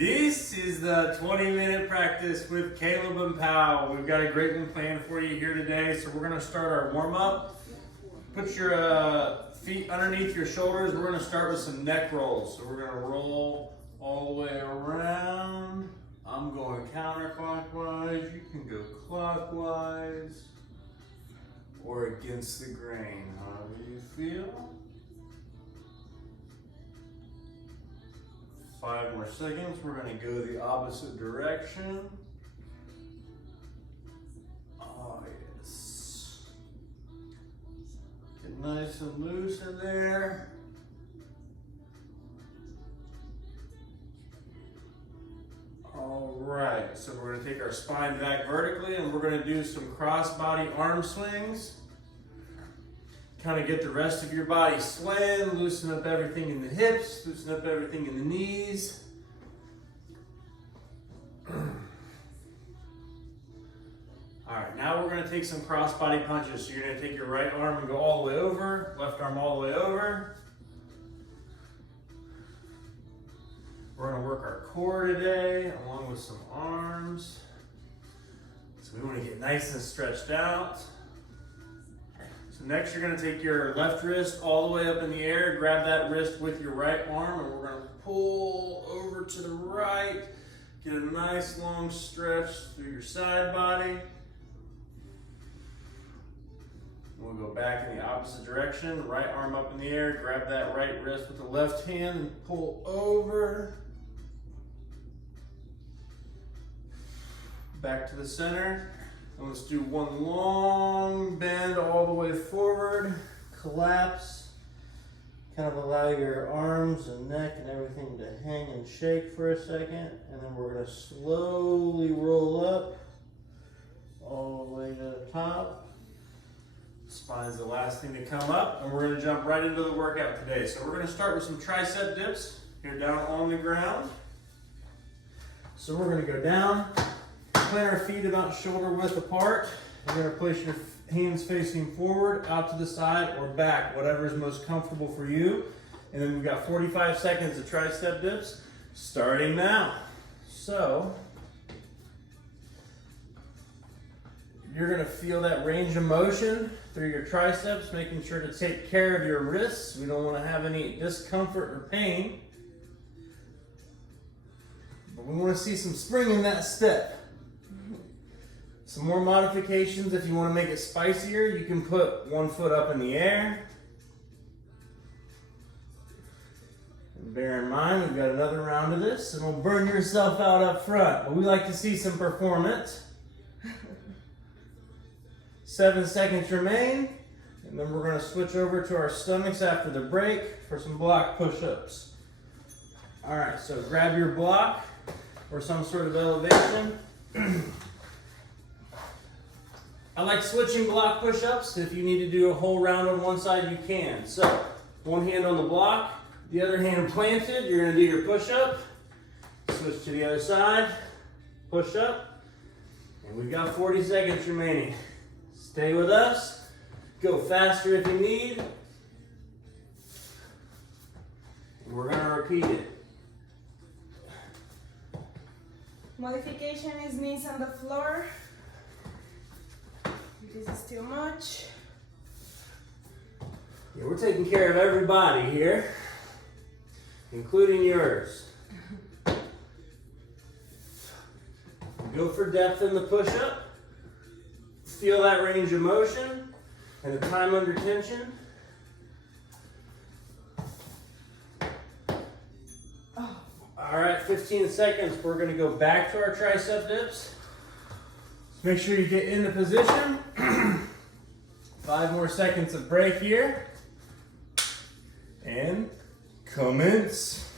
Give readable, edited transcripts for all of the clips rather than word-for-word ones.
This is the 20-minute practice with Caleb and Powell. We've got a great one planned for you here today. So we're gonna start our warm-up. Put your feet underneath your shoulders. We're gonna start with some neck rolls. So we're gonna roll all the way around. I'm going counterclockwise. You can go clockwise or against the grain, however you feel. 5 more seconds. We're going to go the opposite direction. Oh, yes. Get nice and loose in there. All right, so we're going to take our spine back vertically and we're going to do some cross-body arm swings. Kind of get the rest of your body swaying, loosen up everything in the hips, loosen up everything in the knees. All right, now we're going to take some cross-body punches. So you're going to take your right arm and go all the way over, left arm all the way over. We're going to work our core today, along with some arms. So we want to get nice and stretched out. So next you're going to take your left wrist all the way up in the air, grab that wrist with your right arm, and we're going to pull over to the right, get a nice long stretch through your side body. We'll go back in the opposite direction, right arm up in the air, grab that right wrist with the left hand and pull over. Back to the center. And let's do one long bend all the way forward, collapse. Kind of allow your arms and neck and everything to hang and shake for a second. And then we're going to slowly roll up all the way to the top. Spine's the last thing to come up. And we're going to jump right into the workout today. So we're going to start with some tricep dips. Here down on the ground. So we're going to go down. Plant our feet about shoulder width apart. You're going to place your hands facing forward, out to the side, or back, whatever is most comfortable for you. And then we've got 45 seconds of tricep dips, starting now. So, you're going to feel that range of motion through your triceps, making sure to take care of your wrists. We don't want to have any discomfort or pain. But we want to see some spring in that step. Some more modifications. If you want to make it spicier, you can put one foot up in the air. And bear in mind, we've got another round of this, and we'll burn yourself out up front. But we like to see some performance. 7 seconds remain, and then we're going to switch over to our stomachs after the break for some block push-ups. All right, so grab your block or some sort of elevation. I like switching block push-ups. If you need to do a whole round on one side, you can. So, one hand on the block, the other hand planted. You're going to do your push-up. Switch to the other side, push-up. And we've got 40 seconds remaining. Stay with us. Go faster if you need. And we're going to repeat it. Modification is knees on the floor. This is too much. Yeah, we're taking care of everybody here, including yours. Go for depth in the push-up. Feel that range of motion and the time under tension. All right, 15 seconds. We're going to go back to our tricep dips. Make sure you get into position. 5 more seconds of break here. And commence.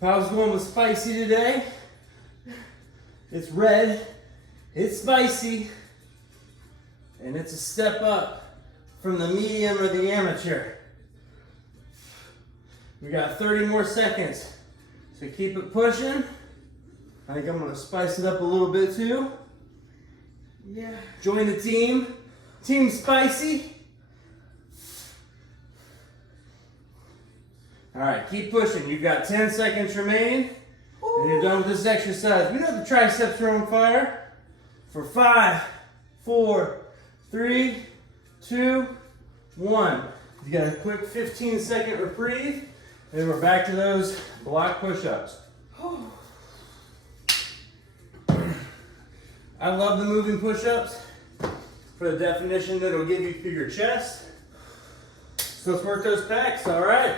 How's going with spicy today? It's red, it's spicy, and it's a step up from the medium or the amateur. We got 30 more seconds. So keep it pushing. I think I'm going to spice it up a little bit too. Yeah. Join the team. Team Spicy. All right, keep pushing. You've got 10 seconds remaining, and you're done with this exercise. We know the triceps are on fire. For 5, 4, 3, 2, 1. You got a quick 15-second reprieve, and we're back to those block push-ups. I love the moving push-ups for the definition that it'll give you through your chest. So let's work those pecs, all right?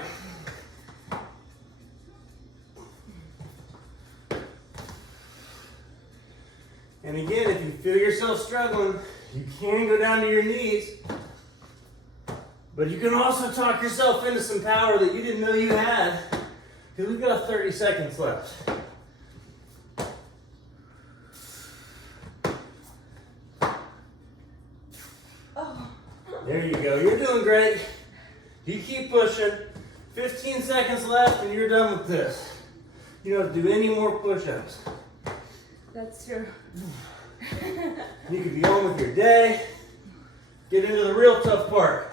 And again, if you feel yourself struggling, you can go down to your knees, but you can also talk yourself into some power that you didn't know you had, because we've got 30 seconds left. There you go, you're doing great. You keep pushing. 15 seconds left and you're done with this. You don't have to do any more push-ups. That's true. You can be on with your day. Get into the real tough part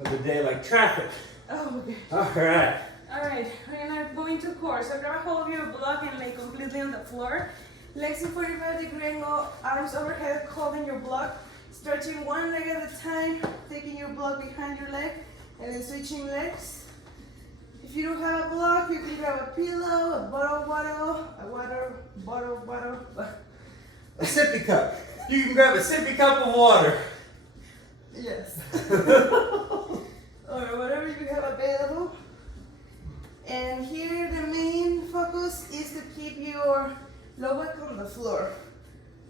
of the day, like traffic. Oh, okay. All right. Alright, we're gonna go into core. So grab a hold of your block and lay completely on the floor. Legs in 45-degree angle, arms overhead, holding your block. Stretching one leg at a time, taking your block behind your leg, and then switching legs. If you don't have a block, you can grab a pillow, a water bottle. A sippy cup. You can grab a sippy cup of water. Yes. Or whatever you have available. And here the main focus is to keep your low back on the floor.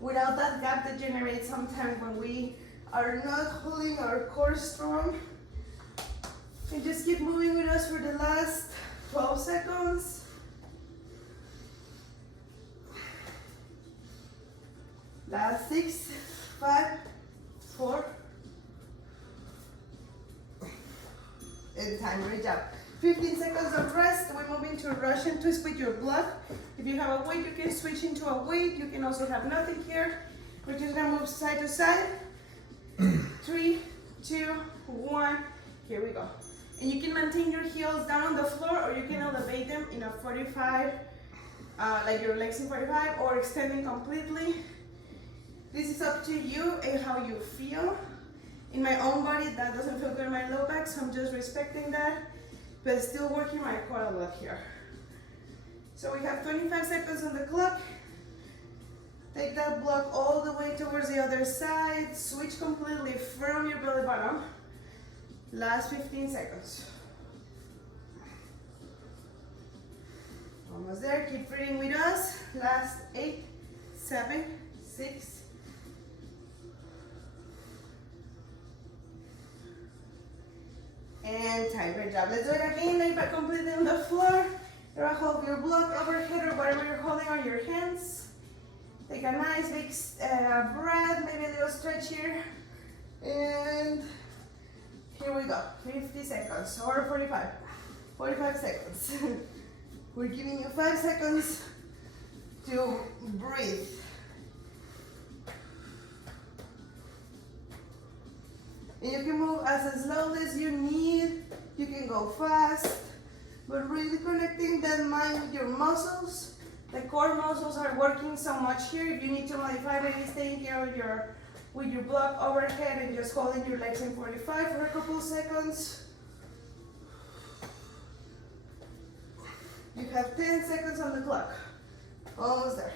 Without that gap that generates sometimes when we are not holding our core strong. And just keep moving with us for the last 12 seconds. Last 6, 5, 4. And time, great job. 15 seconds of rest. We move into a Russian twist with your block. If you have a weight, you can switch into a weight. You can also have nothing here. We're just gonna move side to side. 3, 2, 1. Here we go. And you can maintain your heels down on the floor, or you can elevate them in a 45, like your legs in 45, or extending completely. This is up to you and how you feel. In my own body, that doesn't feel good in my low back, so I'm just respecting that, but still working my core a lot here. So we have 25 seconds on the clock. Take that block all the way towards the other side. Switch completely from your belly button. Last 15 seconds. Almost there, keep breathing with us. Last 8, 7, 6, and time. Great job. Let's do it again. Lay back completely on the floor. Grab hold of your block overhead or whatever you're holding on your hands. Take a nice big breath, maybe a little stretch here. And here we go. 50 seconds or 45. 45 seconds. We're giving you 5 seconds to breathe. And you can move as slowly as you need. You can go fast, but really connecting that mind with your muscles. The core muscles are working so much here. If you need to modify, maybe staying here with your block overhead and just holding your legs in 45 for a couple seconds. You have 10 seconds on the clock. Almost there.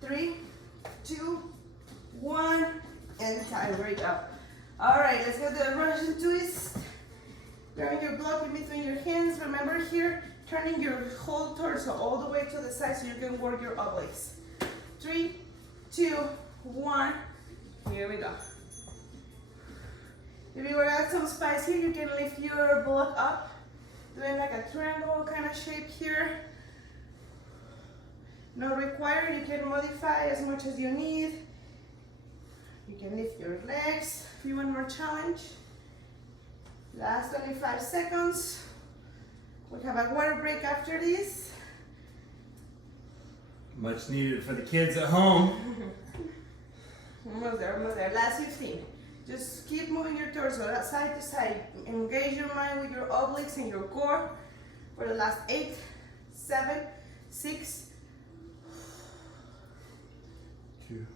3, 2, 1, and time. Great job. All right, let's go to the Russian twist. Grabbing your block in between your hands. Remember here, turning your whole torso all the way to the side so you can work your obliques. 3, 2, 1. Here we go. If you were to add some spice here, you can lift your block up, doing like a triangle kind of shape here. Not required, you can modify as much as you need. You can lift your legs if you want more challenge. Last 25 seconds. We have a water break after this. Much needed for the kids at home. Almost there, almost there. Last 15. Just keep moving your torso side to side. Engage your mind with your obliques and your core for the last 8, 7, 6, 2.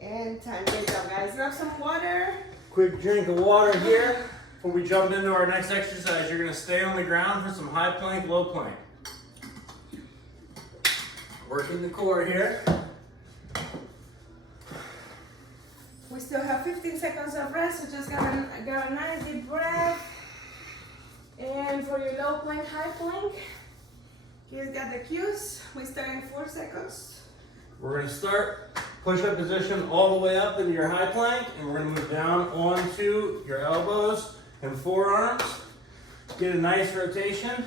And time. Great job, guys. Grab some water. Quick drink of water here. Before we jump into our next exercise, you're gonna stay on the ground for some high plank, low plank. Working the core here. We still have 15 seconds of rest, so just grab a nice deep breath. And for your low plank, high plank, you guys got the cues. We start in 4 seconds. We're gonna start push-up position all the way up into your high plank, and we're gonna move down onto your elbows and forearms. Get a nice rotation.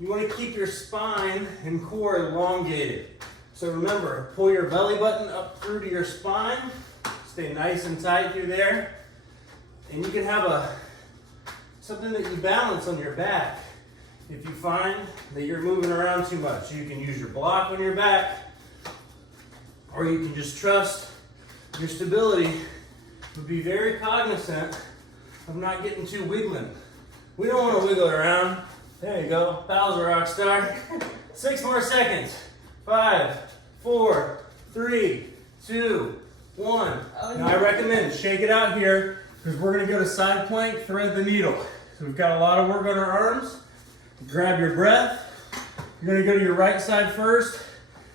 You wanna keep your spine and core elongated. So remember, pull your belly button up through to your spine. Stay nice and tight through there. And you can have something that you balance on your back. If you find that you're moving around too much, you can use your block on your back, or you can just trust your stability, but be very cognizant of not getting too wiggling. We don't want to wiggle around. There you go, Pal's a rock star. 6 more seconds. 5, 4, 3, 2, 1. Now I recommend shake it out here because we're gonna go to side plank, thread the needle. So we've got a lot of work on our arms. Grab your breath. You're gonna go to your right side first.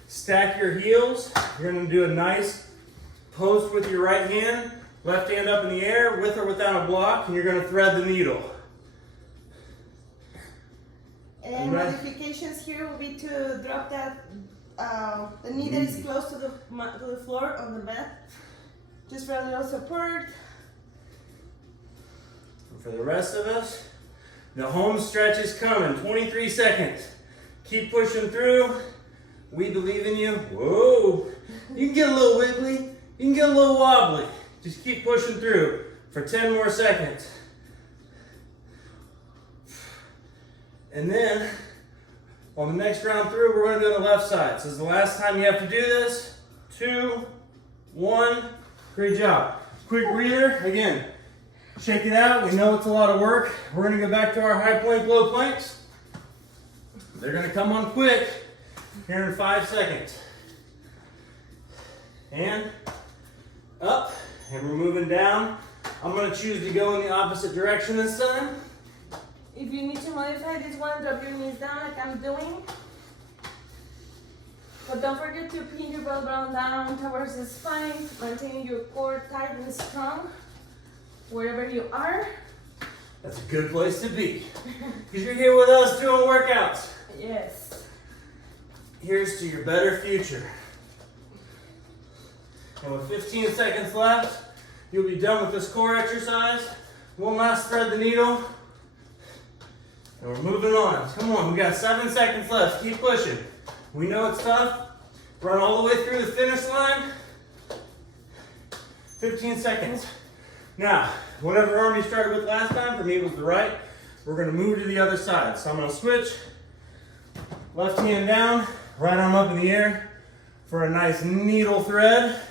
Stack your heels. You're gonna do a nice post with your right hand. Left hand up in the air with or without a block, and you're gonna thread the needle. And modifications here will be to drop that the knee that is close to the floor on the mat, just for a little support. And for the rest of us, the home stretch is coming. 23 seconds. Keep pushing through. We believe in you. Whoa! You can get a little wiggly. You can get a little wobbly. Just keep pushing through for 10 more seconds. And then, on the next round through, we're going to do the left side. So this is the last time you have to do this. 2, 1. Great job. Quick breather. Again, shake it out. We know it's a lot of work. We're going to go back to our high plank, low planks. They're going to come on quick here in 5 seconds. And up. And we're moving down. I'm going to choose to go in the opposite direction this time. If you need to modify this one, drop your knees down like I'm doing. But don't forget to pin your belly button down towards the spine, maintaining your core tight and strong wherever you are. That's a good place to be, because you're here with us doing workouts. Yes. Here's to your better future. And with 15 seconds left, you'll be done with this core exercise. One last thread the needle. And we're moving on. Come on, we got 7 seconds left. Keep pushing. We know it's tough. Run all the way through the finish line. 15 seconds. Now, whatever arm you started with last time, for me it was the right. We're gonna move to the other side. So I'm gonna switch. Left hand down, right arm up in the air for a nice needle thread.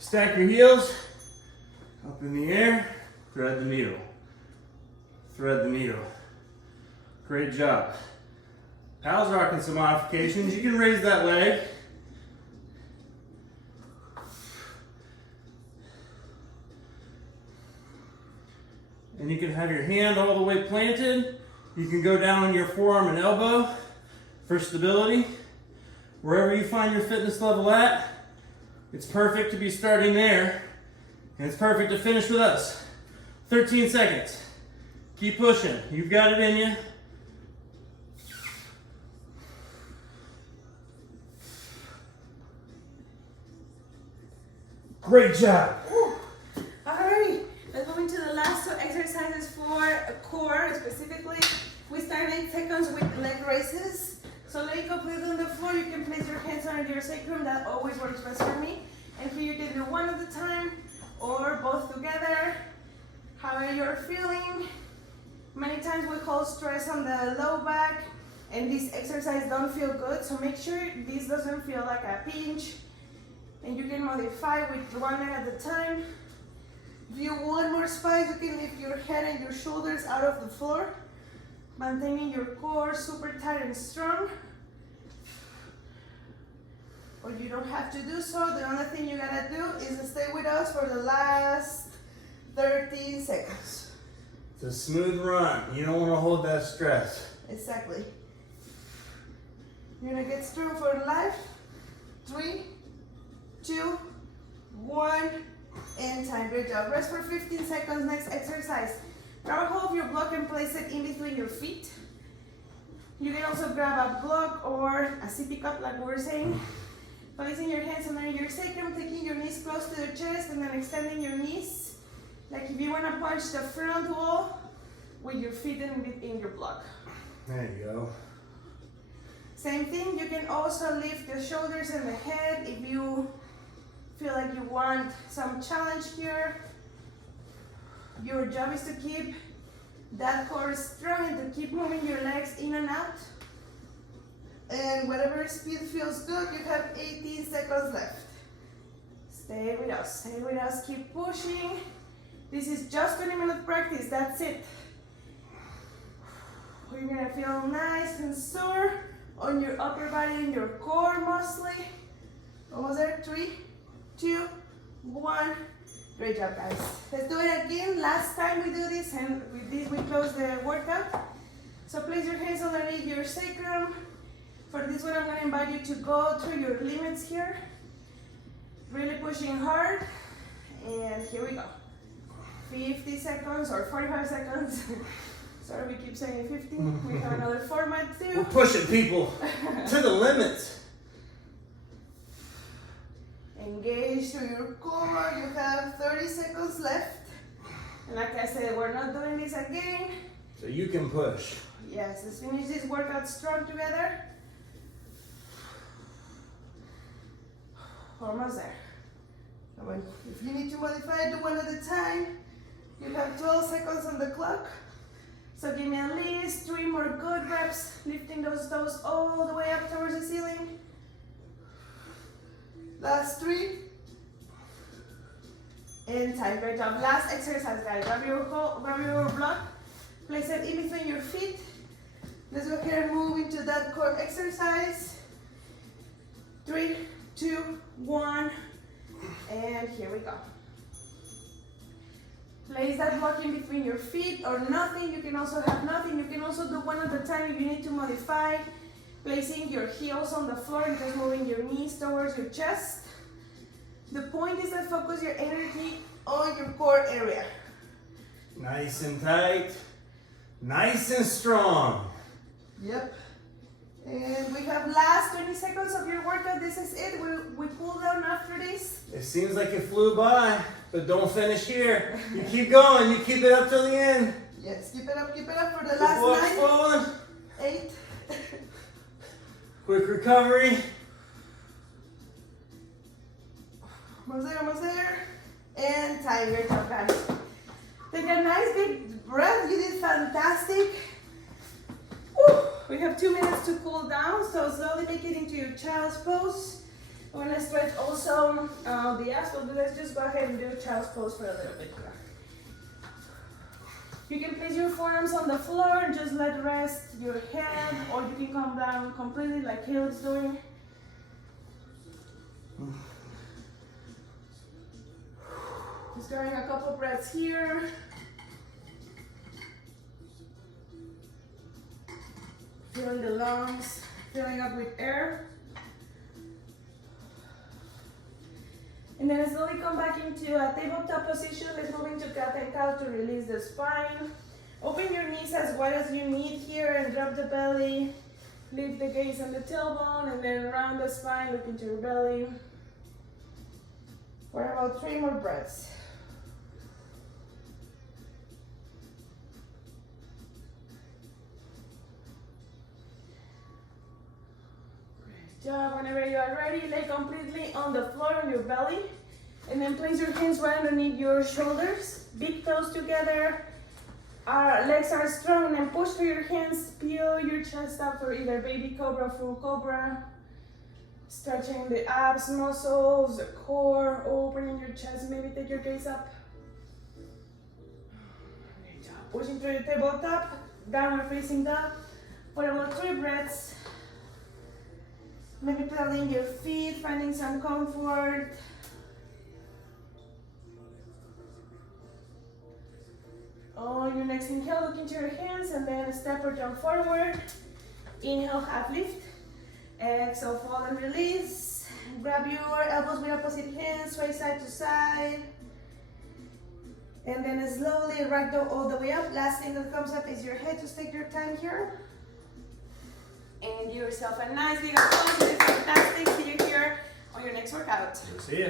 Stack your heels. Up in the air, thread the needle. Thread the needle. Great job. Pal's rocking some modifications. You can raise that leg. And you can have your hand all the way planted. You can go down on your forearm and elbow for stability. Wherever you find your fitness level at, it's perfect to be starting there. And it's perfect to finish with us. 13 seconds. Keep pushing. You've got it in you. Great job. Alright, let's move into the last 2 exercises for core. Specifically, we start in 8 seconds with leg raises. So lay completely on the floor. You can place your hands under your sacrum. That always works best for me. And here you can do one at a time or both together, however you're feeling. Many times we hold stress on the low back, and this exercise don't feel good. So make sure this doesn't feel like a pinch. And you can modify with one leg at a time. If you want more spice, you can lift your head and your shoulders out of the floor, maintaining your core super tight and strong. Or you don't have to do so. The only thing you gotta do is stay with us for the last 13 seconds. It's a smooth run. You don't want to hold that stress. Exactly. You're gonna get strong for life. 3, 2, 1, and time. Great job. Rest for 15 seconds. Next exercise. Grab a hold of your block and place it in between your feet. You can also grab a block or a sippy cup like we were saying. Placing your hands under your sacrum, taking your knees close to the chest, and then extending your knees. Like if you want to punch the front wall with your feet in your block. There you go. Same thing, you can also lift the shoulders and the head if you feel like you want some challenge here. Your job is to keep that core strong and to keep moving your legs in and out. And whatever speed feels good, you have 18 seconds left. Stay with us, keep pushing. This is just 20-minute practice, that's it. You're gonna feel nice and sore on your upper body and your core mostly. Almost there, 3, 2, 1. Great job, guys. Let's do it again. Last time we do this, and with this we close the workout. So place your hands underneath your sacrum. For this one, I'm gonna invite you to go through your limits here. Really pushing hard. And here we go. 50 seconds or 45 seconds. Sorry, we keep saying 50. We have another format too. We're pushing people to the limits. Engage through your core. You have 30 seconds left. And like I said, we're not doing this again. So you can push. Yes, let's finish this workout strong together. Almost there. Come on. If you need to modify it, do one at a time. You have 12 seconds on the clock. So give me at least 3 more good reps, lifting those toes all the way up towards the ceiling. Last 3. And time. Great job. Last exercise, guys. Grab your block, place it in between your feet. Let's go ahead and move into that core exercise. 3, 2, 1, and here we go. Place that block in between your feet or nothing. You can also have nothing. You can also do one at a time if you need to modify. Placing your heels on the floor and just moving your knees towards your chest. The point is to focus your energy on your core area. Nice and tight. Nice and strong. Yep. And we have last 20 seconds of your workout. This is it. We cool down after this. It seems like it flew by, but don't finish here. You keep going. You keep it up till the end. Yes, keep it up for the last 9, Flowing. 8. Quick recovery. Almost there. And time. Great job, guys. Take a nice big breath. You did fantastic. Woo. We have 2 minutes to cool down, so slowly make it into your child's pose. I want to stretch also the abs, but let's just go ahead and do child's pose for a little bit. You can place your forearms on the floor and just let rest your head, or you can come down completely like Caleb's doing. Just going a couple breaths here. Feeling the lungs filling up with air. And then slowly come back into a tabletop position. Let's move into cat and cow to release the spine. Open your knees as wide as you need here and drop the belly. Lift the gaze on the tailbone and then round the spine, look into your belly. For about 3 more breaths. Job. Whenever you are ready, lay completely on the floor on your belly and then place your hands right underneath your shoulders, big toes together, our legs are strong, and then push through your hands, peel your chest up for either baby cobra, full cobra, stretching the abs, muscles, the core, opening your chest, maybe take your gaze up. pushing through your tabletop, downward facing dog for about 3 breaths. Maybe pedaling your feet, finding some comfort. On your next inhale, look into your hands and then step or jump forward. Inhale, half lift. Exhale, fall and release. Grab your elbows with opposite hands, sway side to side. And then slowly ragdoll all the way up. Last thing that comes up is your head. Just take your time here. And give yourself a nice big applause. You did fantastic. See you here on your next workout. See ya.